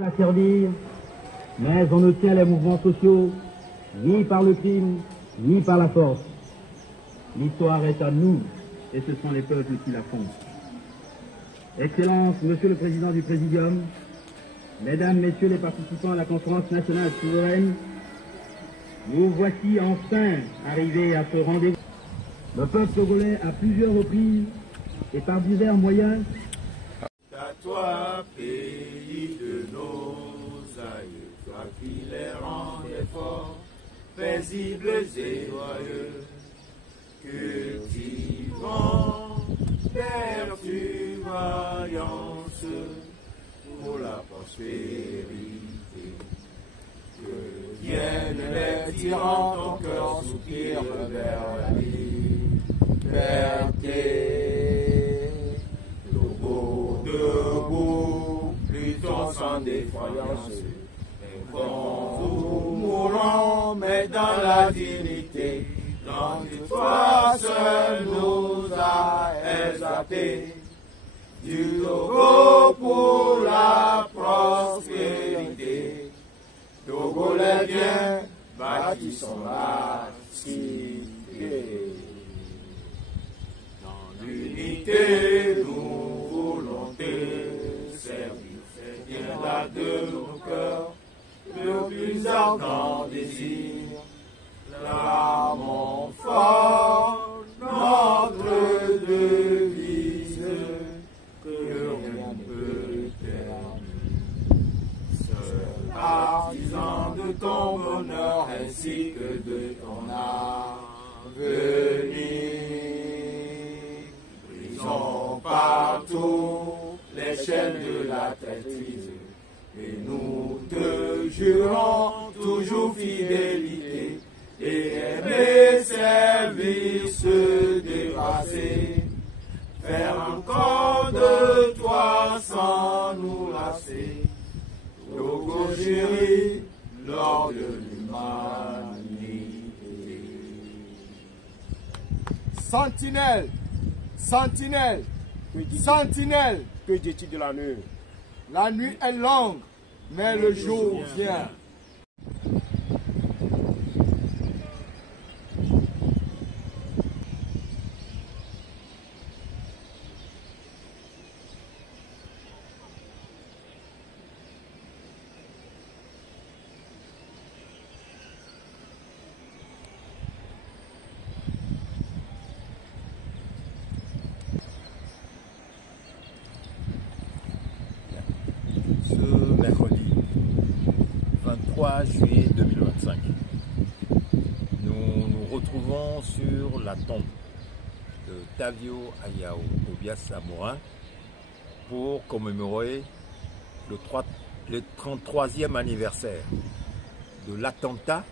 À servir, mais on ne tient les mouvements sociaux ni par le crime, ni par la force. L'histoire est à nous, et ce sont les peuples qui la font. Excellence, Monsieur le Président du Présidium, Mesdames, Messieurs les participants à la conférence nationale souveraine, nous voici enfin arrivés à ce rendez-vous. Le peuple togolais, à plusieurs reprises et par divers moyens, à toi, pays de nos aïeux, toi qui les rendais forts, paisibles et joyeux, cultivant vertu, vaillance pour la prospérité. Que viennent les tyrans, ton cœur soupire vers la liberté. Debout, luttons sans défaillance, quand nous mourons, mais dans la dignité, dont toi seul nous a exaltés. Du Togo pour la prospérité, Togolais bien, bâtissons la cité. Dans l'unité, nous servir, c'est bien là de nos cœurs, le plus ardent désir, l'amour fort, notre devise, que rien ne peut terminer. Seul artisan de ton bonheur ainsi que de ton avenir, brisons partout les chaînes de la traîtrise, et nous te jurons toujours fidélité, et aimer servir se dépasser, faire encore de toi sans nous lasser, Togo chéri, lors de l'humanité. Sentinelle, sentinelle, sentinelle, que dis-tu de la nuit? La nuit est longue, mais le jour vient. Mercredi 23 juillet 2025. Nous nous retrouvons sur la tombe de Tavio Ayao Tobias Amorin pour commémorer le 33e anniversaire de l'attentat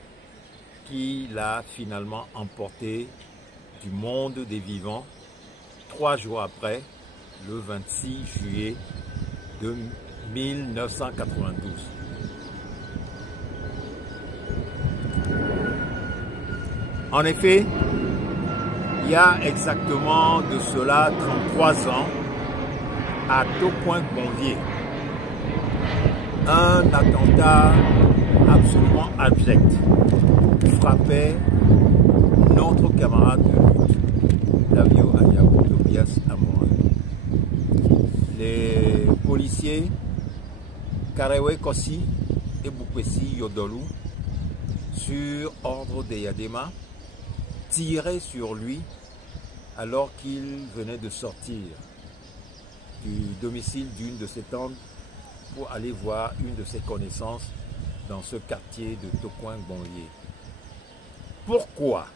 qui l'a finalement emporté du monde des vivants 3 jours après, le 26 juillet 1992. En effet, il y a exactement de cela 33 ans, à Topoint-Bonvier, un attentat absolument abject frappait notre camarade de lutte, Tavio Ayao Tobias Amorin. Les policiers Karewe Kossi et Bupesi Yodolu, sur ordre de Yadema, tiraient sur lui alors qu'il venait de sortir du domicile d'une de ses tantes pour aller voir une de ses connaissances dans ce quartier de Topoint-Bonvier. Pourquoi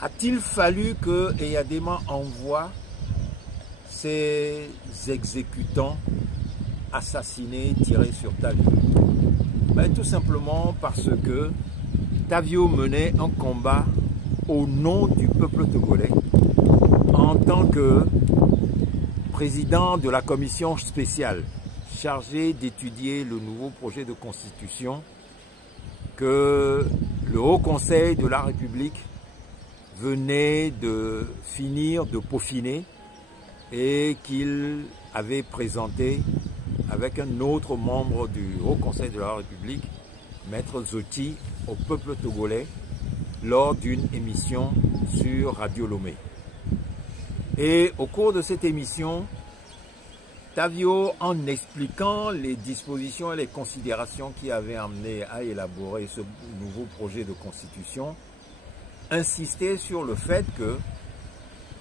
a-t-il fallu que Yadema envoie ces exécutants assassinés, tirés sur Tavio? Tout simplement parce que Tavio menait un combat au nom du peuple togolais en tant que président de la commission spéciale chargée d'étudier le nouveau projet de constitution que le Haut Conseil de la République venait de finir de peaufiner et qu'il avait présenté avec un autre membre du Haut Conseil de la République, Maître Zoti, au peuple togolais lors d'une émission sur Radio Lomé. Et au cours de cette émission, Tavio, en expliquant les dispositions et les considérations qui avaient amené à élaborer ce nouveau projet de constitution, insistait sur le fait que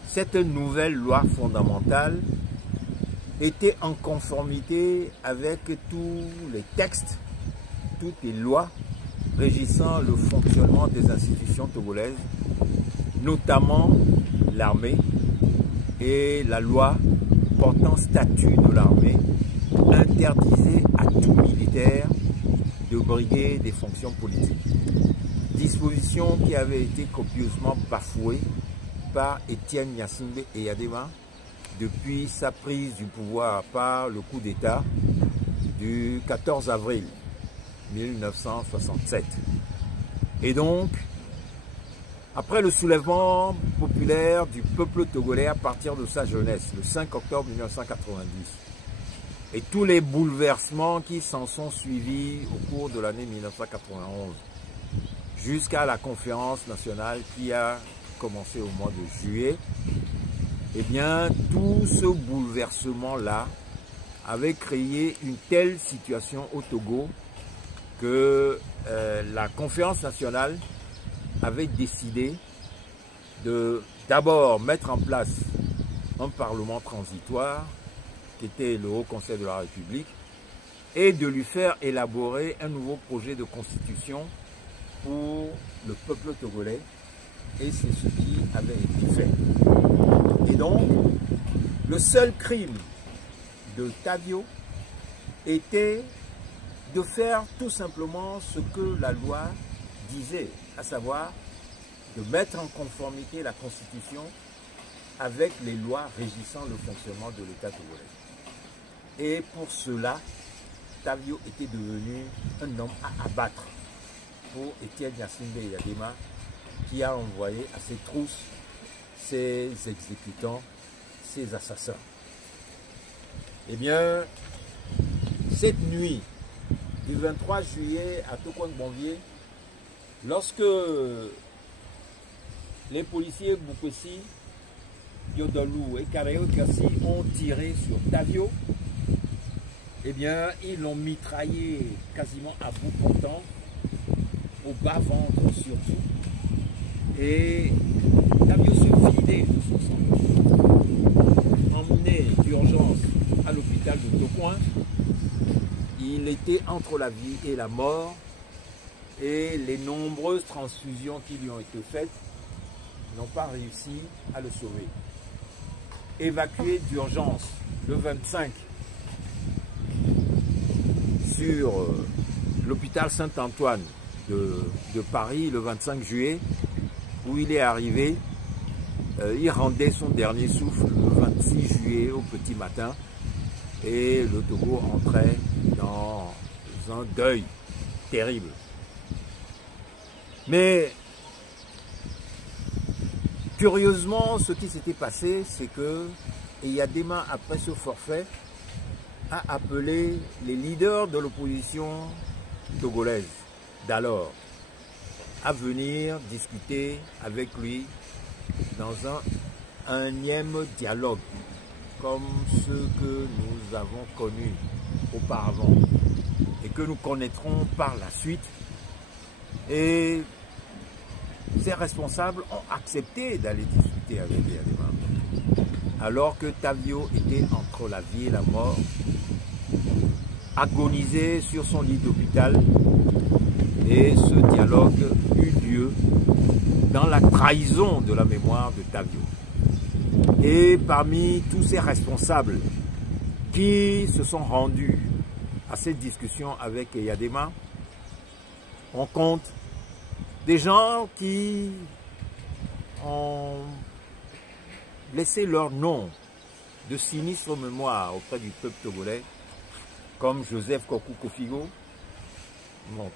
cette nouvelle loi fondamentale était en conformité avec tous les textes, toutes les lois régissant le fonctionnement des institutions togolaises, notamment l'armée et la loi portant statut de l'armée interdisait à tout militaire de briguer des fonctions politiques. Disposition qui avait été copieusement bafouée par Étienne Gnassingbé Eyadema depuis sa prise du pouvoir par le coup d'État du 14 avril 1967. Et donc, après le soulèvement populaire du peuple togolais à partir de sa jeunesse, le 5 octobre 1990, et tous les bouleversements qui s'en sont suivis au cours de l'année 1991, jusqu'à la conférence nationale qui a commencé au mois de juillet, eh bien, tout ce bouleversement-là avait créé une telle situation au Togo que la conférence nationale avait décidé de d'abord mettre en place un parlement transitoire qui était le Haut Conseil de la République et de lui faire élaborer un nouveau projet de constitution pour le peuple togolais, et c'est ce qui avait été fait. Et donc, le seul crime de Tavio était de faire tout simplement ce que la loi disait, à savoir de mettre en conformité la Constitution avec les lois régissant le fonctionnement de l'État togolais. Et pour cela, Tavio était devenu un homme à abattre pour Étienne Gnassingbé Eyadema, qui a envoyé à ses trousses ses exécutants, ses assassins. Eh bien, cette nuit du 23 juillet à Tokwang-Bonvier, lorsque les policiers Boukwesi, Yodolou et Kareo Kassi ont tiré sur Tavio, eh bien, ils l'ont mitraillé quasiment à bout portant, au bas-ventre surtout, et Tavio se vidait de son sang. Emmené d'urgence à l'hôpital de Tokwang, il était entre la vie et la mort, et les nombreuses transfusions qui lui ont été faites n'ont pas réussi à le sauver. Évacué d'urgence le 25 sur l'hôpital Saint-Antoine de Paris le 25 juillet, où il est arrivé, il rendait son dernier souffle le 26 juillet au petit matin, et le Togo entrait dans un deuil terrible. Mais curieusement, ce qui s'était passé, c'est que Eyadema, après ce forfait, a appelé les leaders de l'opposition togolaise d'alors à venir discuter avec lui dans un énième dialogue comme ceux que nous avons connus auparavant et que nous connaîtrons par la suite. Et ces responsables ont accepté d'aller discuter avec Eyadema, alors que Tavio était entre la vie et la mort, agonisé sur son lit d'hôpital, et ce dialogue eut lieu dans la trahison de la mémoire de Tavio. Et parmi tous ces responsables qui se sont rendus à cette discussion avec Eyadema, on compte des gens qui ont laissé leur nom de sinistre mémoire auprès du peuple togolais, comme Joseph Kokou Kofigo,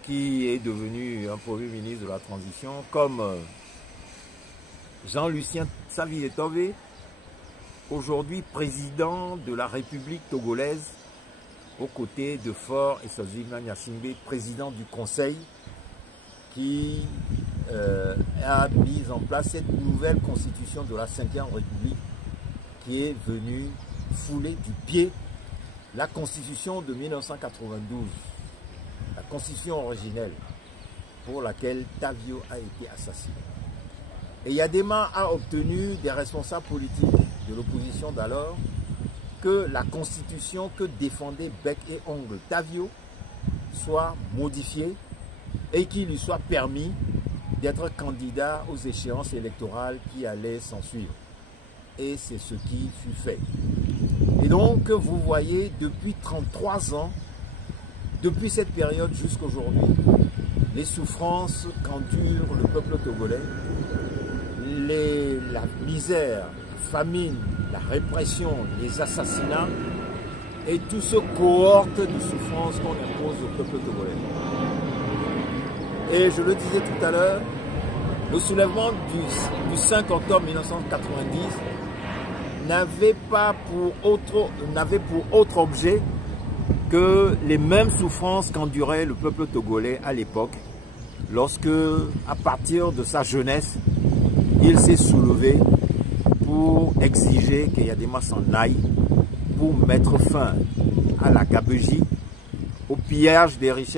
qui est devenu un premier ministre de la transition, comme Jean-Lucien Savie-Etové, aujourd'hui président de la République togolaise, aux côtés de Faure Eswazini Gnassingbé, président du Conseil, qui a mis en place cette nouvelle constitution de la 5e République qui est venue fouler du pied la constitution de 1992, la constitution originelle pour laquelle Tavio a été assassiné. Et Yadema a obtenu des responsables politiques de l'opposition d'alors que la constitution que défendait bec et ongle Tavio soit modifiée et qu'il lui soit permis d'être candidat aux échéances électorales qui allaient s'ensuivre. Et c'est ce qui fut fait. Et donc, vous voyez, depuis 33 ans, depuis cette période jusqu'à aujourd'hui, les souffrances qu'endure le peuple togolais, la misère, la famine, la répression, les assassinats et tout ce cohorte de souffrances qu'on impose au peuple togolais. Et je le disais tout à l'heure, le soulèvement du 5 octobre 1990 n'avait pour autre objet que les mêmes souffrances qu'endurait le peuple togolais à l'époque, lorsque, à partir de sa jeunesse, il s'est soulevé pour exiger que Yadema s'en aille, pour mettre fin à la gabegie, au pillage des richesses.